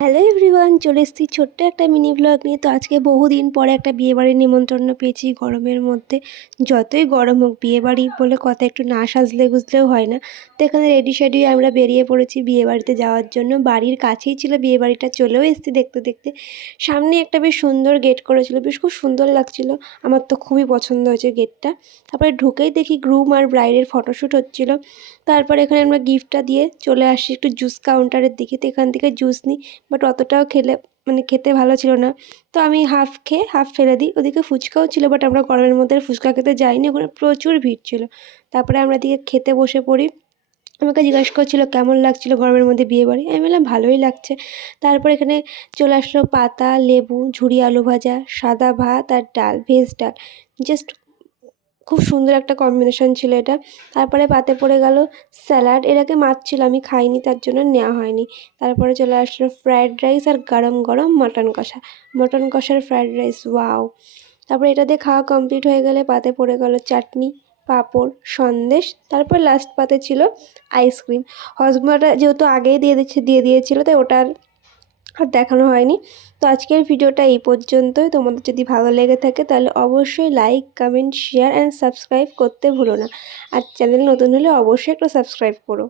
Hello everyone, চলে এসেছি ছোট্ট একটা মিনি ব্লগ নিয়ে। তো আজকে বহুদিন পরে একটা বিয়েবাড়ির নিমন্ত্রণ পেয়েছি গরমের মধ্যে। যতই গরম হোক, বিয়েবাড়ি বলে কথা, একটু না সাজলে গুজলেও হয় না। তো এখানে রেডি শেডি আমরা বেরিয়ে পড়েছি বিয়েবাড়িতে যাওয়ার জন্য। বাড়ির কাছেই ছিল বিয়েবাড়িটা, চলেও এসেছি দেখতে দেখতে। সামনে একটা বেশ সুন্দর গেট করেছিল, বেশ খুব সুন্দর লাগছিল। আমার তো খুবই পছন্দ হয়েছে গেটটা। তারপরে ঢুকেই দেখি গ্রুম আর ব্রাইডের ফটোশ্যুট হচ্ছিল। তারপর এখানে আমরা গিফটটা দিয়ে চলে আসি একটু জুস কাউন্টারের দিকে। তো এখান থেকে জুস নিই, বাট অতটাও খেতে ভালো ছিল না। তো আমি হাফ খেয়ে হাফ ফেলে দিই। ওদিকে ফুচকাও ছিল, বাট আমরা গরমের মধ্যে আর ফুচকা খেতে যাইনি, ওখানে প্রচুর ভিড় ছিল। তারপরে আমরা দিকে খেতে বসে পড়ি। আমাকে জিজ্ঞাসা করছিল কেমন লাগছিল গরমের মধ্যে বিয়েবাড়ি। আমি বললাম ভালোই লাগছে। তারপর এখানে চলে আসলো পাতা, লেবু, ঝুরি আলু ভাজা, সাদা ভাত আর ডাল, ভেজ ডাল। জাস্ট খুব সুন্দর একটা কম্বিনেশন ছিল এটা। তারপরে পাতে পড়ে গেল স্যালাড। এর আগে মাছ ছিল, আমি খাইনি, তার জন্য নেওয়া হয়নি। তারপরে চলে আসলো ফ্রায়েড রাইস আর গরম গরম মাটন কষা। মাটন কষার ফ্রায়েড রাইস, ওয়াও! তারপরে এটা দিয়ে খাওয়া কমপ্লিট হয়ে গেলে পাতে পড়ে গেল চাটনি, পাঁপড়, সন্দেশ। তারপর লাস্ট পাতে ছিল আইসক্রিম। হজমোলাটা যেহেতু আগেই দিয়ে দিয়েছিল, তাই ওটা আর দেখানো হয়নি। তো আজকের ভিডিওটা এই পর্যন্তই। তোমাদের যদি ভালো লেগে থাকে তাহলে অবশ্যই like, comment, share and subscribe করতে ভুলো না। আর চ্যানেল নতুন হলে অবশ্যই একটা সাবস্ক্রাইব করো।